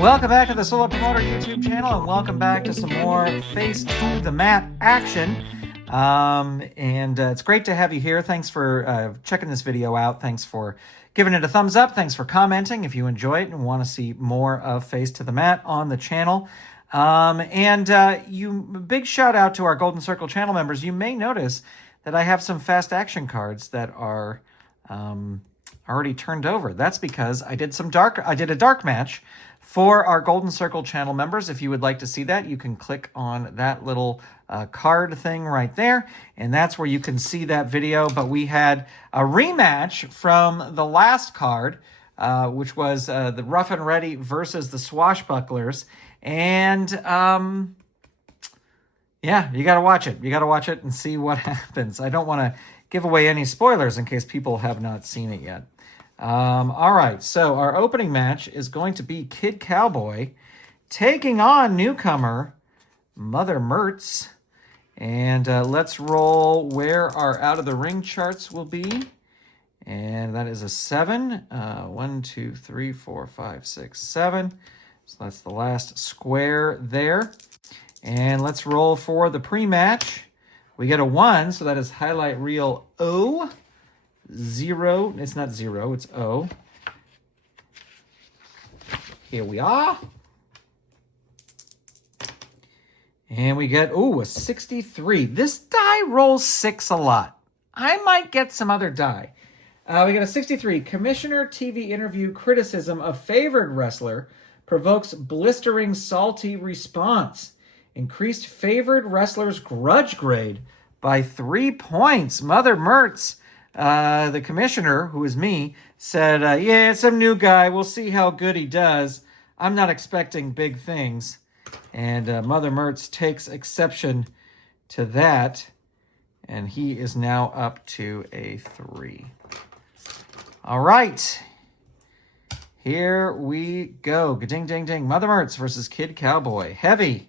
Welcome back to the Solo Promoter YouTube channel, and welcome back to some more Face to the Mat action. It's great to have you here. Thanks for checking this video out. Thanks for giving it a thumbs up. Thanks for commenting if you enjoy it and want to see more of Face to the Mat on the channel. Big shout out to our Golden Circle channel members. You may notice that I have some fast action cards that are already turned over. That's because I did a dark match for our Golden Circle channel members. If you would like to see that, you can click on that little card thing right there, and that's where you can see that video. But we had a rematch from the last card, which was the Rough and Ready versus the Swashbucklers. And yeah, you got to watch it. You got to watch it and see what happens. I don't want to give away any spoilers in case people have not seen it yet. All right, so our opening match is going to be Kid Cowboy taking on newcomer Mother Mertz. And let's roll where our out of the ring charts will be. And that is a 7. 1, 2, 3, 4, 5, 6, 7. So that's the last square there. And let's roll for the pre-match. We get a 1, so that is highlight reel O. 0, it's not 0, it's O. Here we are. And we get, a 63. This die rolls 6 a lot. I might get some other die. We get a 63. Commissioner TV interview criticism of favored wrestler provokes blistering salty response. Increased favored wrestler's grudge grade by 3 points. Mother Mertz, the commissioner, who is me, said, yeah, it's some new guy. We'll see how good he does. I'm not expecting big things. And Mother Mertz takes exception to that. And he is now up to a 3. All right. Here we go. Ding, ding, ding. Mother Mertz versus Kid Cowboy. Heavy.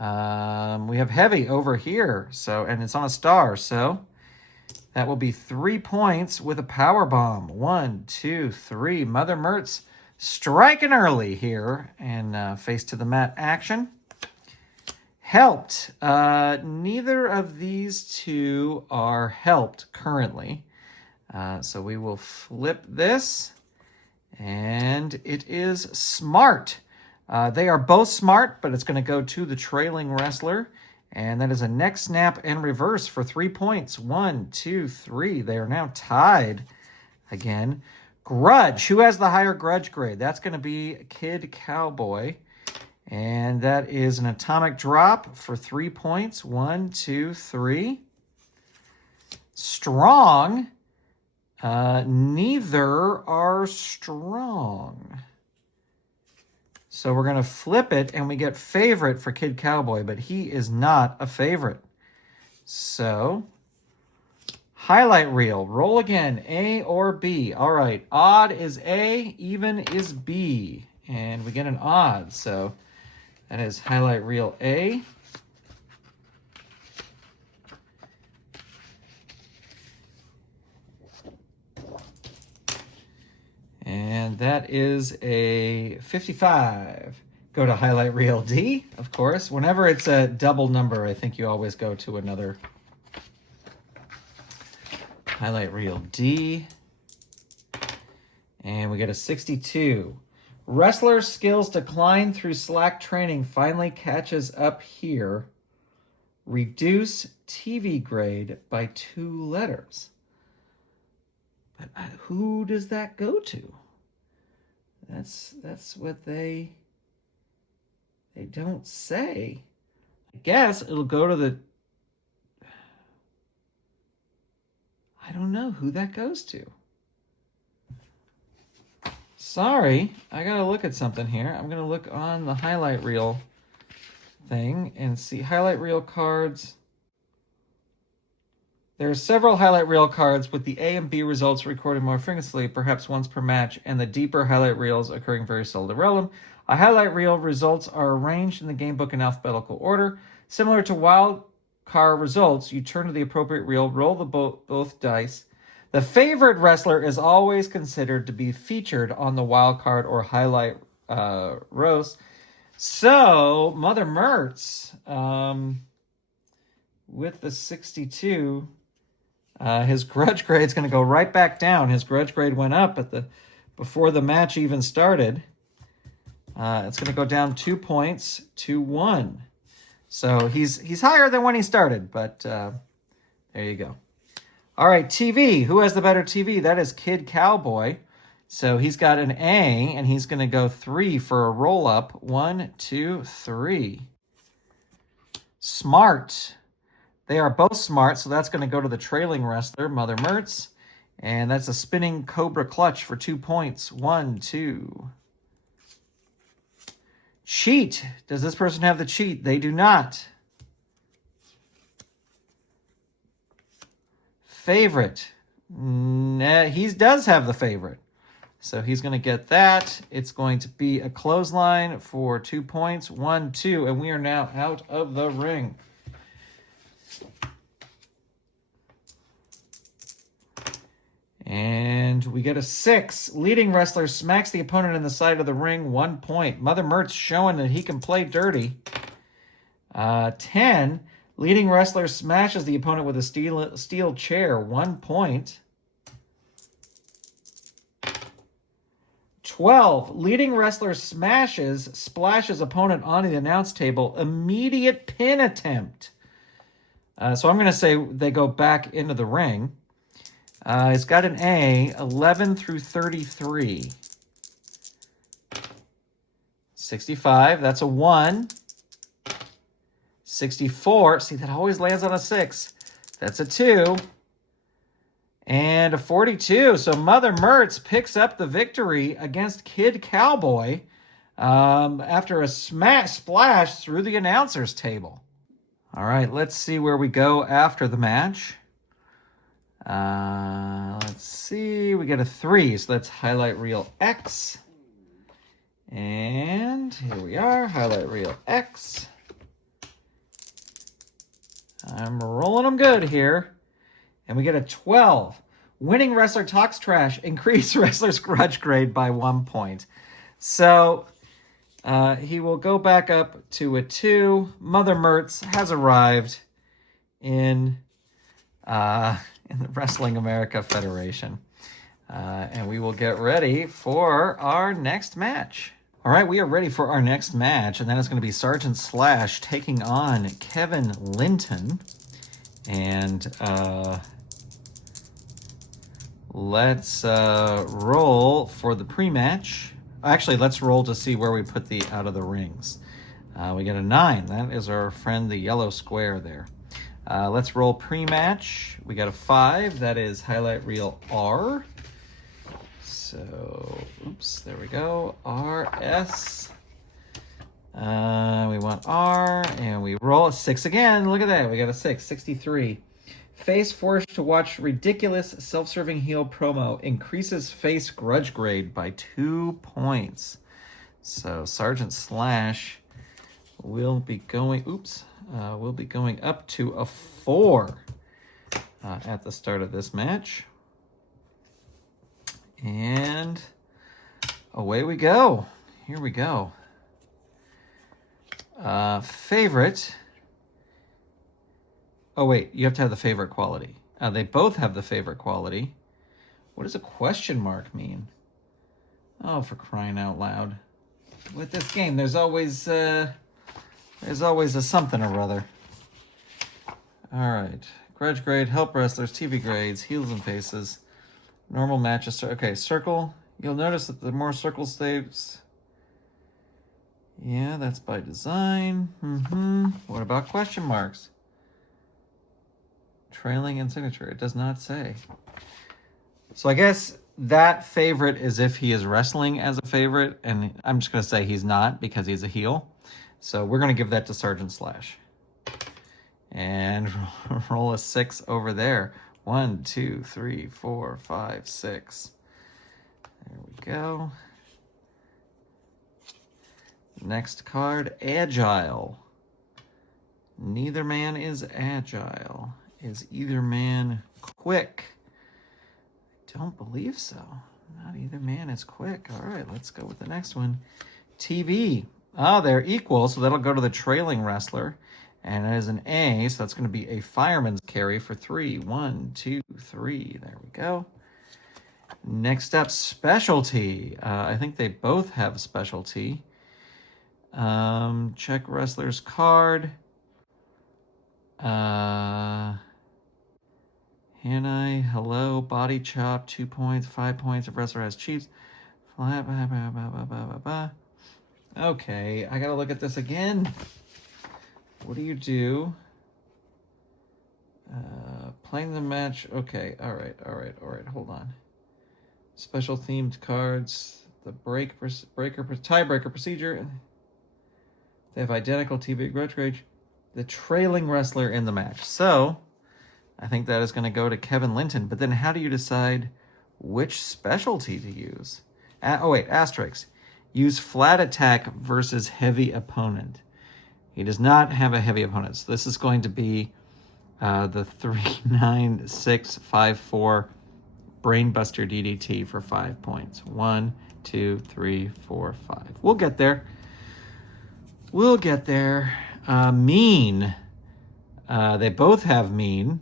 We have heavy over here. And it's on a star. So that will be 3 points with a power bomb. 1, 2, 3. Mother Mertz striking early here in Face to the Mat action. Helped. Neither of these two are helped currently. So we will flip this. And it is smart. They are both smart, but it's going to go to the trailing wrestler. And that is a neck snap and reverse for 3 points. 1, 2, 3. They are now tied again. Grudge. Who has the higher grudge grade? That's going to be Kid Cowboy. And that is an atomic drop for 3 points. 1, 2, 3. Strong. Neither are strong. So we're going to flip it, and we get favorite for Kid Cowboy, but he is not a favorite. So, highlight reel. Roll again, A or B. All right, odd is A, even is B. And we get an odd, so that is highlight reel A. And that is a 55. Go to highlight reel D, of course. Whenever it's a double number, I think you always go to another highlight reel D. And we get a 62. Wrestler skills decline through slack training finally catches up here. Reduce TV grade by 2 letters. But who does that go to? That's what they don't say. I guess it'll go to the... I don't know who that goes to. Sorry, I gotta look at something here. I'm gonna look on the highlight reel thing and see highlight reel cards. There are several highlight reel cards with the A and B results recorded more frequently, perhaps once per match, and the deeper highlight reels occurring very seldom. A highlight reel results are arranged in the gamebook in alphabetical order. Similar to wild card results, you turn to the appropriate reel, roll the both dice. The favored wrestler is always considered to be featured on the wild card or highlight roast. So, Mother Mertz, with the 62, his grudge grade is going to go right back down. His grudge grade went up before the match even started. It's going to go down 2 points to 1. So he's higher than when he started, but there you go. All right, TV. Who has the better TV? That is Kid Cowboy. So he's got an A, and he's going to go 3 for a roll-up. 1, 2, 3. Smart. They are both smart, so that's going to go to the trailing wrestler, Mother Mertz. And that's a spinning Cobra clutch for 2 points. 1, 2. Cheat. Does this person have the cheat? They do not. Favorite. He does have the favorite. So he's going to get that. It's going to be a clothesline for 2 points. 1, 2. And we are now out of the ring. And we get a 6. Leading wrestler smacks the opponent in the side of the ring. 1 point. Mother Mertz showing that he can play dirty. 10. Leading wrestler smashes the opponent with a steel chair. 1 point. 12. Leading wrestler splashes opponent onto the announce table. Immediate pin attempt. So I'm going to say they go back into the ring. It's got an A, 11 through 33. 65, that's a 1. 64, see, that always lands on a 6. That's a 2. And a 42. So Mother Mertz picks up the victory against Kid Cowboy after a splash through the announcer's table. All right, let's see where we go after the match. Let's see, we get a 3, so that's highlight reel X. And here we are, highlight reel X. I'm rolling them good here. And we get a 12. Winning wrestler talks trash, increase wrestler's grudge grade by 1 point. So he will go back up to a 2. Mother Mertz has arrived in the Wrestling America Federation. And we will get ready for our next match. All right, we are ready for our next match, and that is going to be Sergeant Slash taking on Kevin Linton. And let's roll for the pre-match. Actually, let's roll to see where we put the out of the rings. We get a 9. That is our friend, the yellow square there. Let's roll pre-match. We got a 5. That is highlight reel R. So, oops, there we go. RS. We want R, and we roll a 6 again. Look at that. We got a 6. 63. Face forced to watch ridiculous self-serving heel promo. Increases face grudge grade by 2 points. So, Sergeant Slash will be going... Oops. We'll be going up to a 4 at the start of this match. And away we go. Here we go. Favorite. Oh, wait. You have to have the favorite quality. They both have the favorite quality. What does a question mark mean? Oh, for crying out loud. With this game, there's always a something or other. All right. Grudge grade, help wrestlers, TV grades, heels and faces. Normal matches. Okay, circle. You'll notice that the more circle saves. Yeah, that's by design. What about question marks? Trailing and signature. It does not say. So I guess that favorite is if he is wrestling as a favorite, and I'm just going to say he's not because he's a heel. So we're going to give that to Sergeant Slash. And roll a 6 over there. 1, 2, 3, 4, 5, 6. There we go. Next card, Agile. Neither man is agile. Is either man quick? I don't believe so. Not either man is quick. All right, let's go with the next one. TV. Oh, they're equal, so that'll go to the trailing wrestler. And it is an A, so that's going to be a fireman's carry for 3. 1, 2, 3. There we go. Next up, specialty. I think they both have specialty. Check wrestler's card. Hanai, hello, body chop, 2 points, 5 points if wrestler has cheats. Okay, I gotta look at this again. What do you do? Playing the match. Okay, all right. Hold on. Special themed cards. The tiebreaker procedure. They have identical TV grudge rage. The trailing wrestler in the match. So, I think that is going to go to Kevin Linton. But then how do you decide which specialty to use? Asterisk. Use flat attack versus heavy opponent. He does not have a heavy opponent. So this is going to be the 39654 Brainbuster DDT for 5 points. 1, 2, 3, 4, 5. We'll get there. Mean. They both have mean.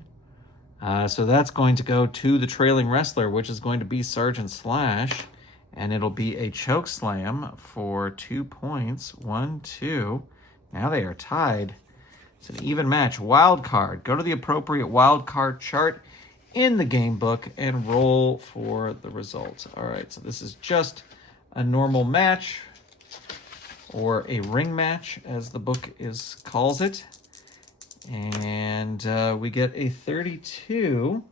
So that's going to go to the trailing wrestler, which is going to be Sergeant Slash. And it'll be a choke slam for 2 points. 1, 2. Now they are tied. It's an even match. Wild card. Go to the appropriate wild card chart in the game book and roll for the results. All right, so this is just a normal match, or a ring match, as the book calls it. And we get a 32.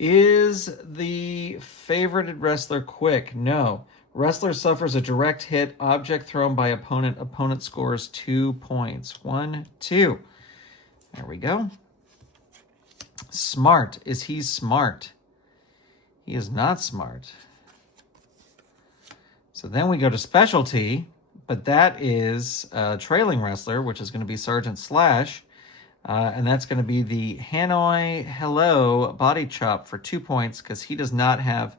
Is the favorited wrestler quick? No. Wrestler suffers a direct hit, object thrown by opponent. Opponent scores 2 points. 1, 2. There we go. Smart. Is he smart? He is not smart. So then we go to specialty, but that is trailing wrestler, which is going to be Sergeant Slash. And that's going to be the Hanoi Hello body chop for 2 points because he does not have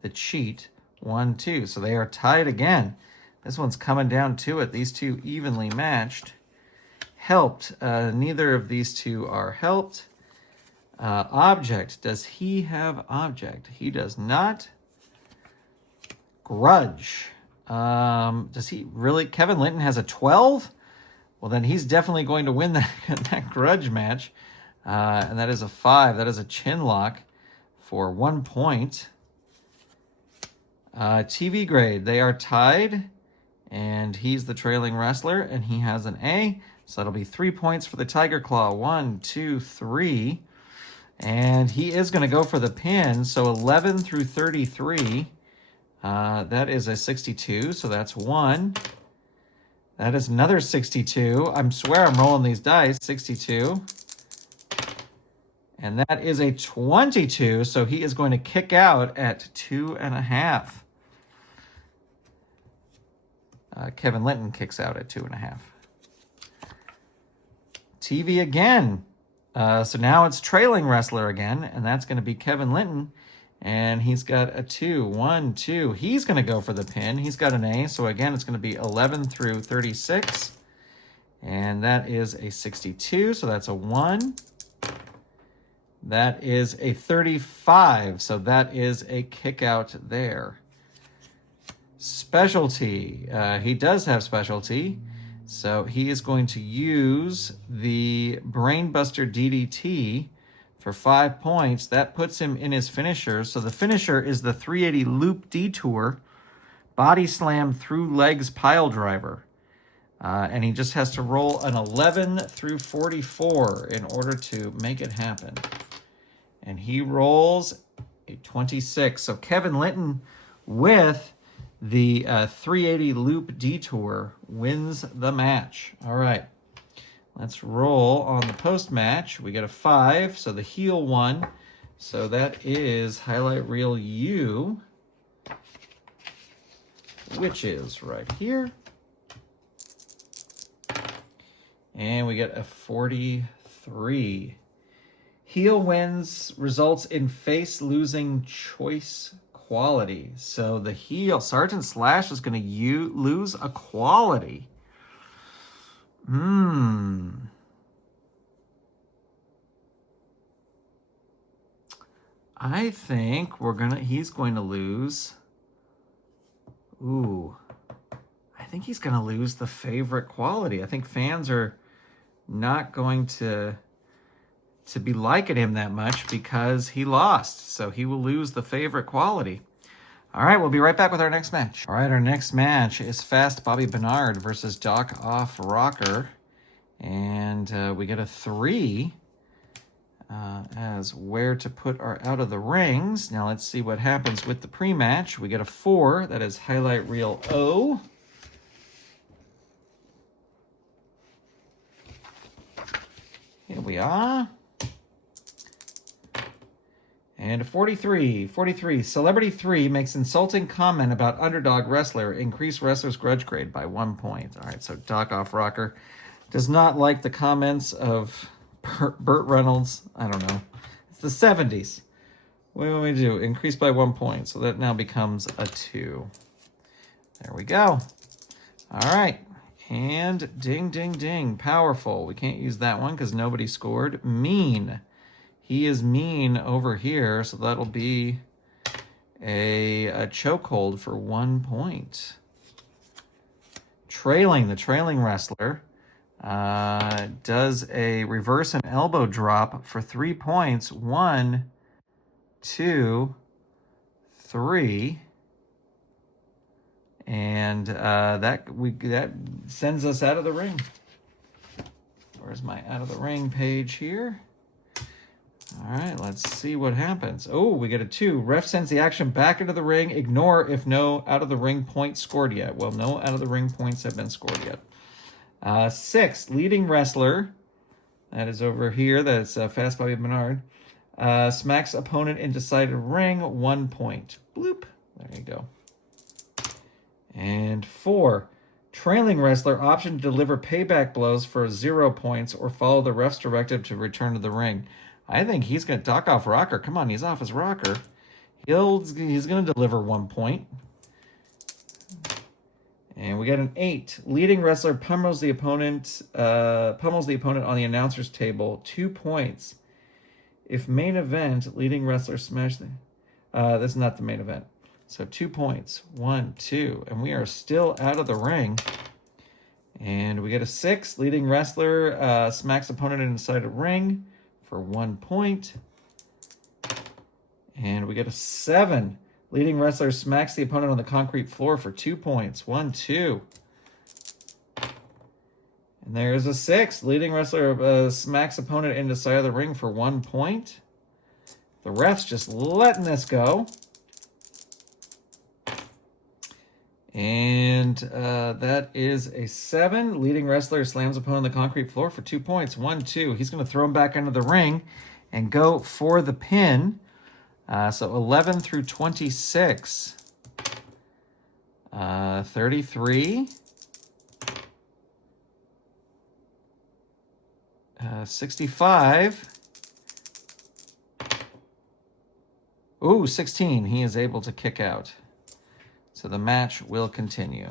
the cheat. 1, 2. So they are tied again. This one's coming down to it. These two evenly matched. Helped. Neither of these two are helped. Object. Does he have object? He does not. Grudge. Does he really? Kevin Linton has a 12? Well, then he's definitely going to win that grudge match. And that is a 5. That is a chin lock for 1 point. TV grade. They are tied. And he's the trailing wrestler. And he has an A. So that'll be 3 points for the Tiger Claw. 1, 2, 3. And he is going to go for the pin. So 11 through 33. That is a 62. So that's 1. That is another 62. I swear I'm rolling these dice. 62. And that is a 22. So he is going to kick out at 2.5. Kevin Linton kicks out at 2.5. TV again. So now it's trailing wrestler again. And that's going to be Kevin Linton. And he's got a 2. 1, 2. He's going to go for the pin. He's got an A. So again, it's going to be 11 through 36. And that is a 62. So that's a 1. That is a 35. So that is a kick out there. Specialty. He does have specialty. So he is going to use the Brainbuster DDT for 5 points. That puts him in his finisher. So the finisher is the 380 loop detour, body slam through legs pile driver. And he just has to roll an 11 through 44 in order to make it happen. And he rolls a 26. So Kevin Linton with the 380 loop detour wins the match. All right. Let's roll on the post-match. We get a 5, so the heel 1. So that is highlight reel U, which is right here. And we get a 43. Heel wins results in face losing choice quality. So the heel, Sergeant Slash is going to lose a quality. I think he's going to lose. Ooh. I think he's going to lose the favorite quality. I think fans are not going to be liking him that much because he lost. So he will lose the favorite quality. All right, we'll be right back with our next match. All right, our next match is Fast Bobby Bernard versus Doc Off Rocker. And we get a 3 as where to put our out of the rings. Now let's see what happens with the pre-match. We get a 4, that is highlight reel O. Here we are. And a 43. 43. Celebrity 3 makes insulting comment about underdog wrestler. Increase wrestler's grudge grade by 1 point. All right, so Doc Off Rocker does not like the comments of Burt Reynolds. I don't know. It's the 70s. What do we do? Increase by 1 point. So that now becomes a 2. There we go. All right. And ding, ding, ding. Powerful. We can't use that one because nobody scored. Mean. He is mean over here, so that'll be a chokehold for 1 point. Trailing, the trailing wrestler does a reverse and elbow drop for 3 points. 1, 2, 3. And that sends us out of the ring. Where's my out of the ring page here? All right, let's see what happens. Oh, we get a 2. Ref sends the action back into the ring. Ignore if no out of the ring points scored yet. Well, no out of the ring points have been scored yet. 6, leading wrestler. That is over here. That's Fast Bobby Bernard. Smacks opponent in decided ring. 1 point. Bloop. There you go. And 4, trailing wrestler option to deliver payback blows for 0 points or follow the ref's directive to return to the ring. I think he's going to Doc Off Rocker. Come on, he's off his rocker. He's going to deliver 1 point. And we got an 8. Leading wrestler pummels the opponent on the announcer's table. 2 points. If main event, leading wrestler smash the... this is not the main event. So 2 points. 1, 2. And we are still out of the ring. And we get a 6. Leading wrestler smacks opponent inside a ring for 1 point. And we get a 7. Leading wrestler smacks the opponent on the concrete floor for 2 points. 1, 2. And there's a 6. Leading wrestler smacks opponent into the side of the ring for 1 point. The ref's just letting this go. And that is a 7. Leading wrestler slams opponent on the concrete floor for 2 points. 1, 2. He's going to throw him back into the ring and go for the pin. So 11 through 26. 33. 65. Ooh, 16. He is able to kick out. So the match will continue.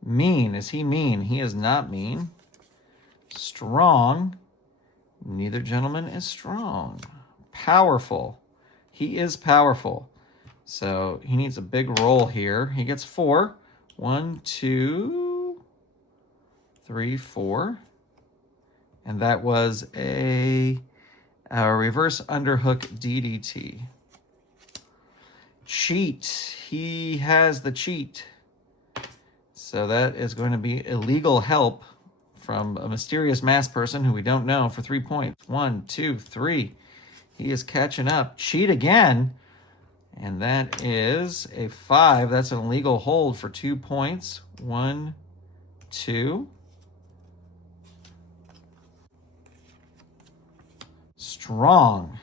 Mean. Is he mean? He is not mean. Strong. Neither gentleman is strong. Powerful. He is powerful. So he needs a big roll here. He gets 4. 1, 2, 3, 4. And that was a reverse underhook DDT. Cheat. He has the cheat. So that is going to be illegal help from a mysterious masked person who we don't know for 3 points. 1, 2, 3. He is catching up. Cheat again. And that is a 5. That's an illegal hold for 2 points. 1, 2. Strong.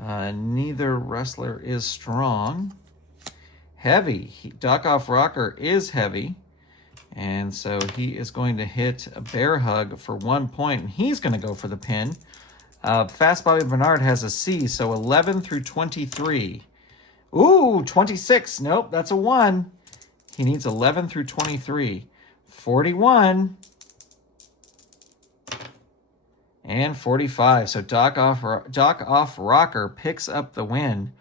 Neither wrestler is strong. Heavy. Doc Off Rocker is heavy. And so he is going to hit a bear hug for 1 point. And he's going to go for the pin. Fast Bobby Bernard has a C. So 11 through 23. Ooh, 26. Nope, that's a 1. He needs 11 through 23. 41. And 45. So Doc Off Rocker picks up the win.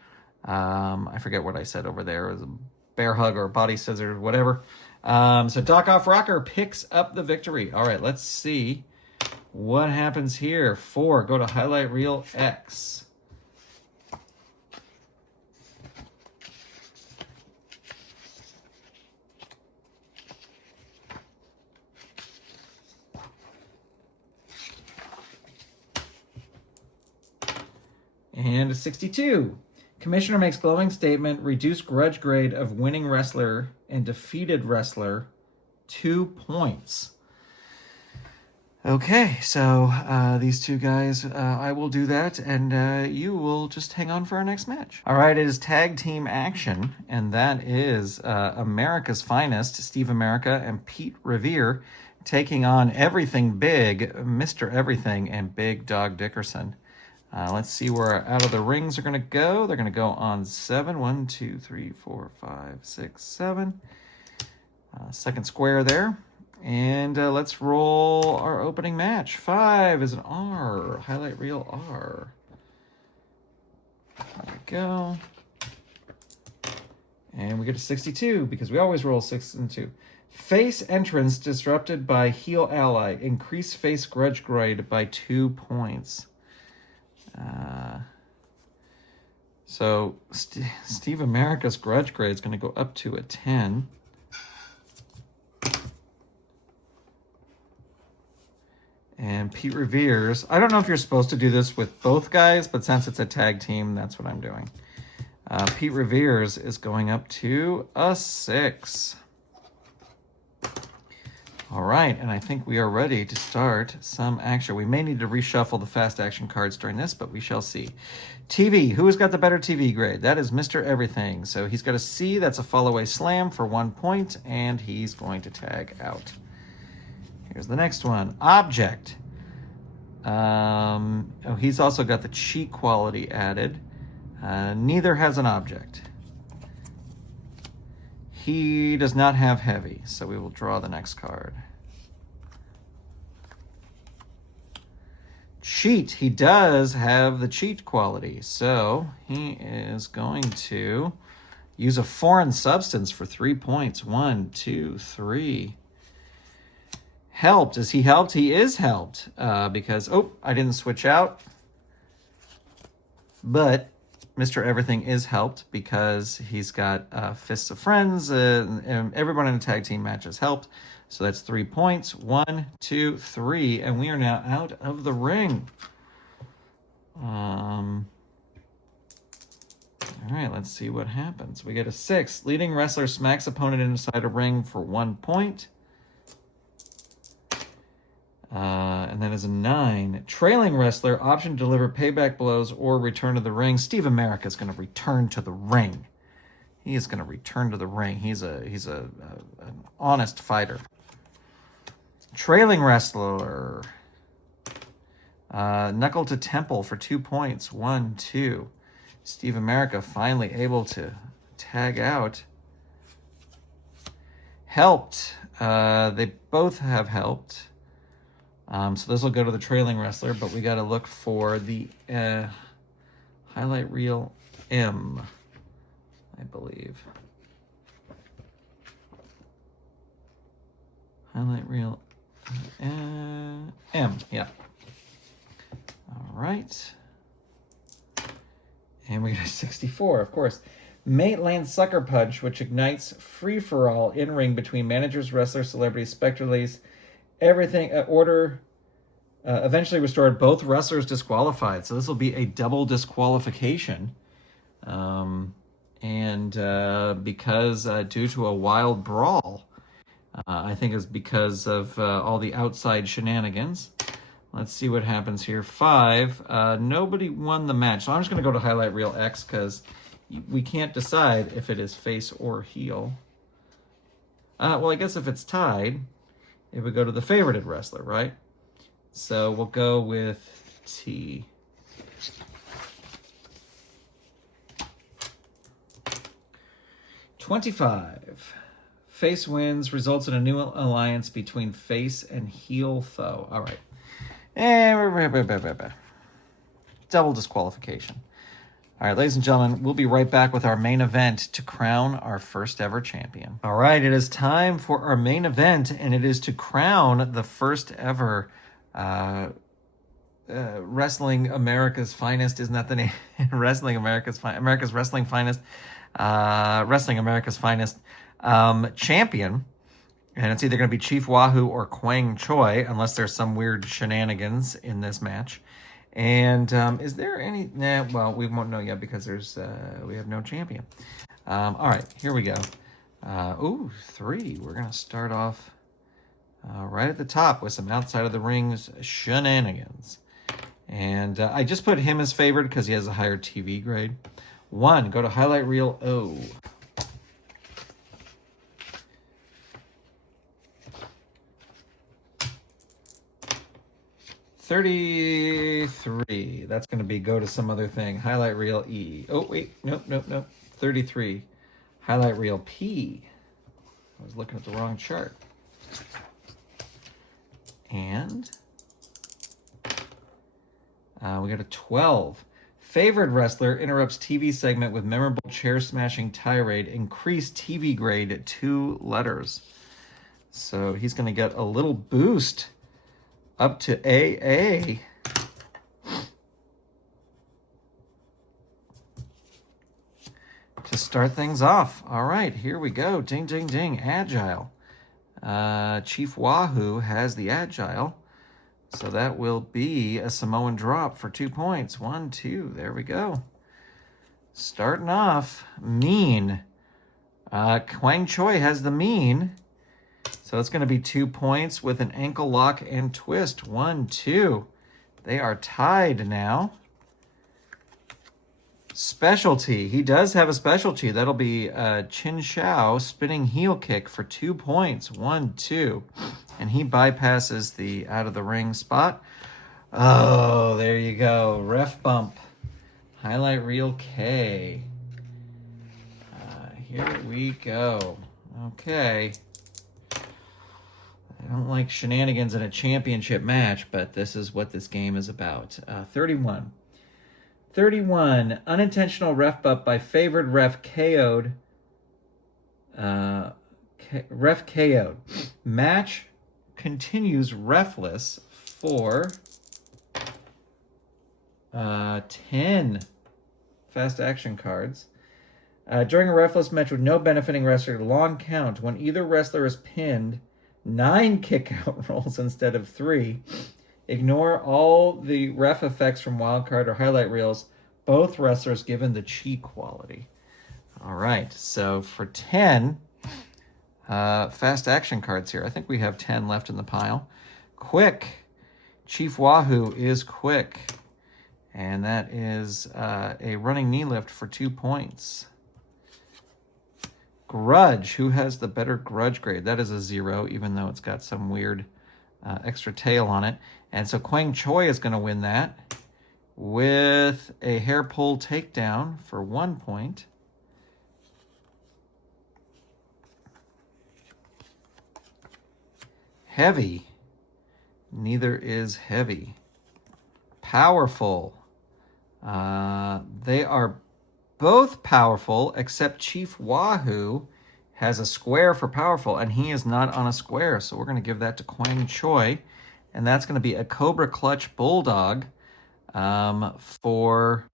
I forget what I said over there. It was a bear hug or a body scissors, whatever. So Doc Off Rocker picks up the victory. All right, let's see what happens here. 4, go to highlight reel X. And a 62. Commissioner makes glowing statement, reduce grudge grade of winning wrestler and defeated wrestler 2 points. Okay, so these two guys, I will do that, and you will just hang on for our next match. All right, it is tag team action, and that is America's Finest, Steve America and Pete Revere, taking on Everything Big, Mr. Everything, and Big Dog Dickerson. Let's see where Out of the Rings are going to go. They're going to go on 7. 1, 2, 3, 4, 5, 6, 7. Second square there. And let's roll our opening match. 5 is an R. Highlight reel R. There we go. And we get a 62 because we always roll 6 and 2. Face entrance disrupted by heel ally. Increase face grudge grade by 2 points. So Steve America's grudge grade is going to go up to a 10. And Pete Revere's, I don't know if you're supposed to do this with both guys, but since it's a tag team, that's what I'm doing. Pete Revere's is going up to a 6. All right, and I think we are ready to start some action. We may need to reshuffle the fast action cards during this, but we shall see. TV, who has got the better TV grade? That is Mr. Everything. So he's got a C, that's a fall-away slam for 1 point, and he's going to tag out. Here's the next one. Object. He's also got the cheat quality added. Neither has an object. He does not have heavy, so we will draw the next card. Cheat. He does have the cheat quality, so he is going to use a foreign substance for 3 points. 1, 2, 3. Helped. Is he helped? He is helped because, I didn't switch out. But Mr. Everything is helped because he's got Fists of Friends, and everyone in a tag team match is helped. So that's 3 points. 1, 2, 3, and we are now out of the ring. All right, let's see what happens. We get a 6. Leading wrestler smacks opponent inside a ring for 1 point. And that is a 9. Trailing wrestler, option to deliver payback blows or return to the ring. Steve America is going to return to the ring. He is going to return to the ring. He's an honest fighter. Trailing wrestler, knuckle to temple for 2 points. 1, 2. Steve America finally able to tag out. Helped. They both have helped. So this will go to the trailing wrestler, but we got to look for the highlight reel M, I believe. Highlight reel M, yeah. All right. And we got a 64, of course. Mate lands Sucker Punch, which ignites free-for-all in-ring between managers, wrestlers, celebrities, spectralies, everything, order eventually restored, both wrestlers disqualified. So this will be a double disqualification. Because due to a wild brawl, I think it's because of all the outside shenanigans. Let's see what happens here. 5, nobody won the match. So I'm just going to go to highlight reel X because we can't decide if it is face or heel. Well, I guess if it's tied, it would go to the favorited wrestler, right? So we'll go with T. 25. Face wins, results in a new alliance between face and heel foe. All right. Double disqualification. All right, ladies and gentlemen, we'll be right back with our main event to crown our first ever champion. All right, it is time for our main event, and it is to crown the first ever Wrestling America's Finest. Isn't that the name? Wrestling America's Wrestling Finest. Wrestling America's Finest champion. And it's either going to be Chief Wahoo or Quang Choi, unless there's some weird shenanigans in this match. And is there any... Nah, well, we won't know yet because we have no champion. All right, here we go. 3. We're going to start off right at the top with some outside of the rings shenanigans. And I just put him as favored because he has a higher TV grade. 1, go to highlight reel O. 33. That's going to be go to some other thing. Highlight reel E. Oh, wait. Nope. 33. Highlight reel P. I was looking at the wrong chart. And we got a 12. Favored wrestler interrupts TV segment with memorable chair-smashing tirade. Increased TV grade 2 letters. So he's going to get a little boost up to AA. To start things off. All right, here we go. Ding, ding, ding. Agile. Chief Wahoo has the Agile. So that will be a Samoan drop for 2 points. 1, 2. There we go. Starting off. Mean. Quang Choi has the Mean. So it's going to be 2 points with an ankle lock and twist. 1, 2. They are tied now. Specialty. He does have a specialty. That'll be Chin Shao spinning heel kick for 2 points. 1, 2. And he bypasses the out of the ring spot. Oh, there you go. Ref bump. Highlight reel K. Here we go. Okay. I don't like shenanigans in a championship match, but this is what this game is about. 31. 31. Unintentional ref bump by favored ref KO'd. Ref KO'd. Match continues refless for 10 fast action cards. During a refless match with no benefiting wrestler, long count. When either wrestler is pinned, 9 kick-out rolls instead of 3. Ignore all the ref effects from wildcard or highlight reels. Both wrestlers given the chi quality. All right, so for 10 fast action cards here, I think we have 10 left in the pile. Quick. Chief Wahoo is quick. And that is a running knee lift for 2 points. Grudge. Who has the better grudge grade? That is a 0, even though it's got some weird extra tail on it. And so Quang Choi is going to win that with a hair pull takedown for 1 point. Heavy. Neither is heavy. Powerful. They are both powerful, except Chief Wahoo has a square for powerful, and he is not on a square. So we're going to give that to Quang Choi. And that's going to be a Cobra Clutch Bulldog for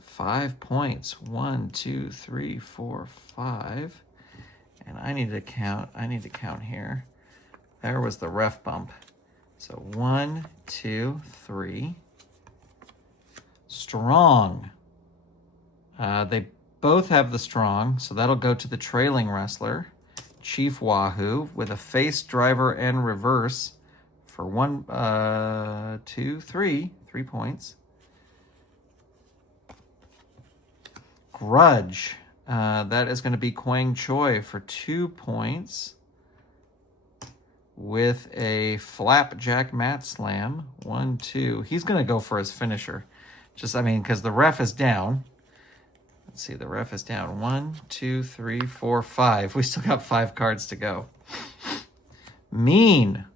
5 points. 1, 2, 3, 4, 5. And I need to count here. There was the ref bump. So 1, 2, 3. Strong. They both have the strong, so that'll go to the trailing wrestler, Chief Wahoo, with a face driver and reverse for 1, 2, 3. 3 points. Grudge. That is going to be Quang Choi for 2 points with a flapjack mat slam. 1, 2. He's going to go for his finisher. Because the ref is down. Let's see, the ref is down. 1, 2, 3, 4, 5. We still got 5 cards to go. Mean.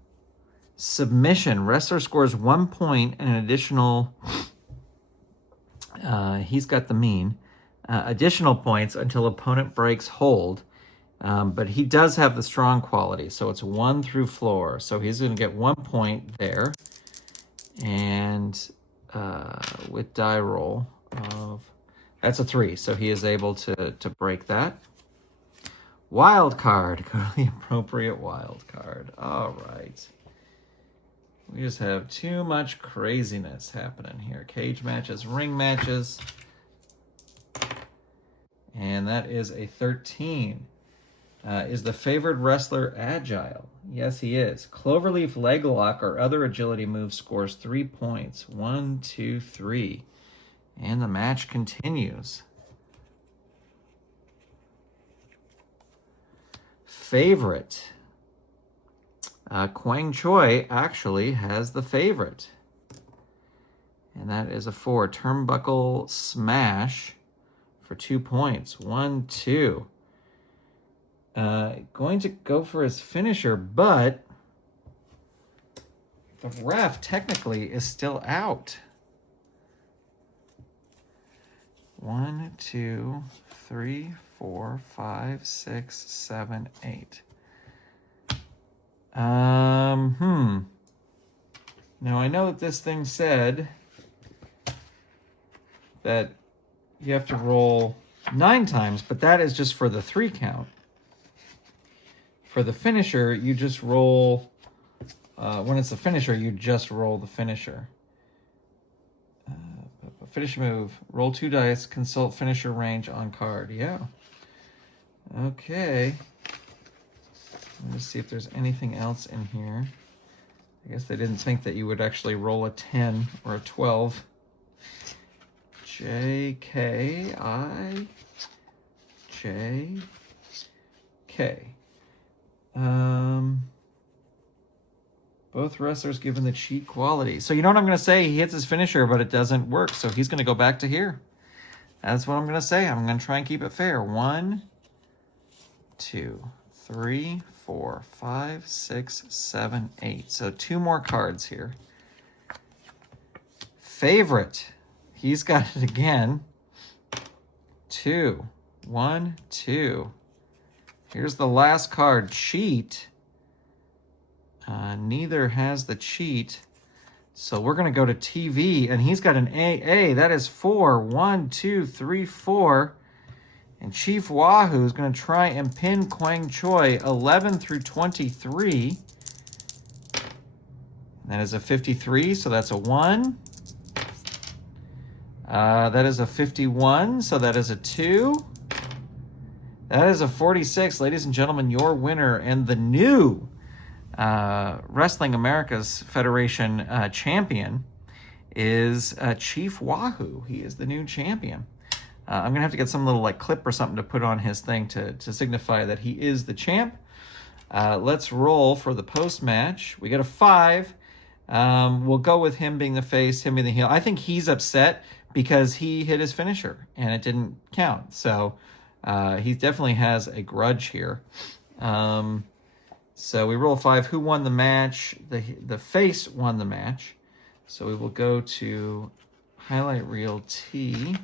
Submission. Wrestler scores 1 point and an additional... he's got the mean. Additional points until opponent breaks hold. But he does have the strong quality, so it's 1 through floor. So he's going to get 1 point there. And with die roll of... That's a 3, so he is able to break that. Wild card. Go to the appropriate wild card. All right. We just have too much craziness happening here. Cage matches, ring matches. And that is a 13. Is the favored wrestler agile? Yes, he is. Cloverleaf leg lock or other agility move scores 3 points. 1, 2, 3. And the match continues. Favorite. Quang Choi actually has the favorite. And that is a 4. Turnbuckle smash for 2 points. 1, 2. Going to go for his finisher, but the ref technically is still out. 1, 2, 3, 4, 5, 6, 7, 8. Now I know that this thing said that you have to roll 9 times, but that is just for the 3 count. For the finisher, you just roll, when it's the finisher, you just roll the finisher. Finish move, roll 2 dice, consult finisher range on card. Yeah. Okay. Let's see if there's anything else in here. I guess they didn't think that you would actually roll a 10 or a 12. J, K, I, J, K. Both wrestlers given the cheat quality. So you know what I'm going to say? He hits his finisher, but it doesn't work. So he's going to go back to here. That's what I'm going to say. I'm going to try and keep it fair. 1, 2, 3, 4, 5, 6, 7, 8. So 2 more cards here. Favorite. He's got it again. 2. 1, 2. Here's the last card. Cheat. Neither has the cheat. So we're going to go to TV, and he's got an AA. That is 4. 1, 2, 3, 4. And Chief Wahoo is going to try and pin Quang Choi 11 through 23. That is a 53, so that's a 1. That is a 51, so that is a 2. That is a 46. Ladies and gentlemen, your winner and the new Wrestling America's Federation champion is Chief Wahoo. He is the new champion. I'm going to have to get some little clip or something to put on his thing to signify that he is the champ. Let's roll for the post-match. We got a 5. We'll go with him being the face, him being the heel. I think he's upset because he hit his finisher and it didn't count. So he definitely has a grudge here. So we roll 5. Who won the match? The face won the match. So we will go to highlight reel T.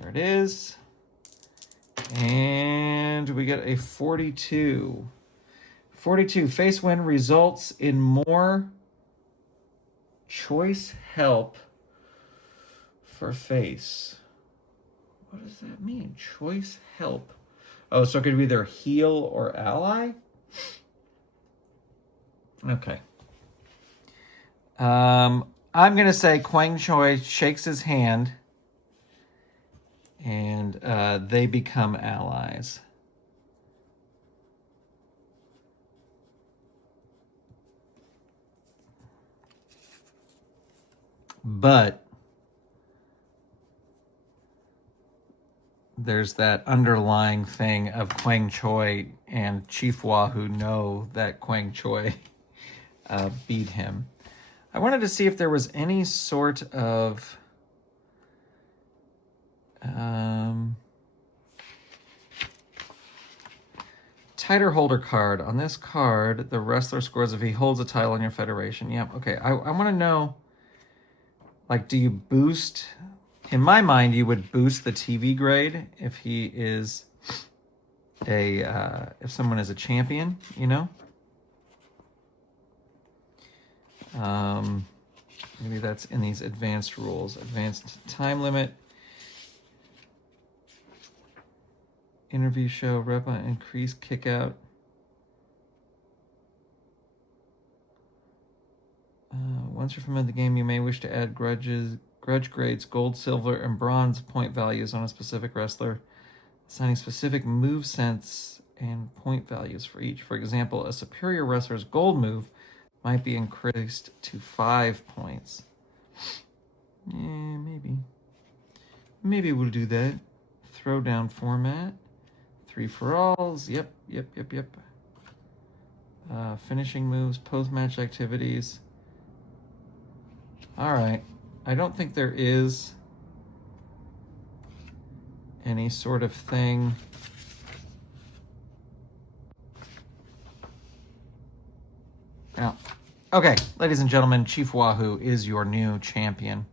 There it is. And we get a 42. 42. Face win results in more choice help for face. What does that mean? Choice help. Oh, so it could be either heel or ally? Okay. I'm going to say Quang Choi shakes his hand and they become allies. But there's that underlying thing of Quang Choi and Chief Wahoo know that Quang Choi beat him. I wanted to see if there was any sort of title holder card. On this card, the wrestler scores if he holds a title in your federation. Yep, okay. I want to know, like, do you boost... In my mind, you would boost the TV grade if he is if someone is a champion, you know? Maybe that's in these advanced rules. Advanced time limit. Interview show, rep on increase, kick out. Once you're familiar with the game, you may wish to add grudge grades, gold, silver, and bronze point values on a specific wrestler, assigning specific move sense and point values for each. For example, a superior wrestler's gold move might be increased to 5 points. Yeah, maybe. Maybe we'll do that. Throwdown format. 3-for-alls. Yep. Finishing moves, post-match activities. All right. I don't think there is any sort of thing. Now, okay, ladies and gentlemen, Chief Wahoo is your new champion.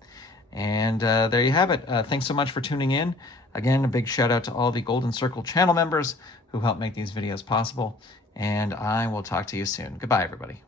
And there you have it. Thanks so much for tuning in. Again, a big shout out to all the Golden Circle channel members who help make these videos possible. And I will talk to you soon. Goodbye, everybody.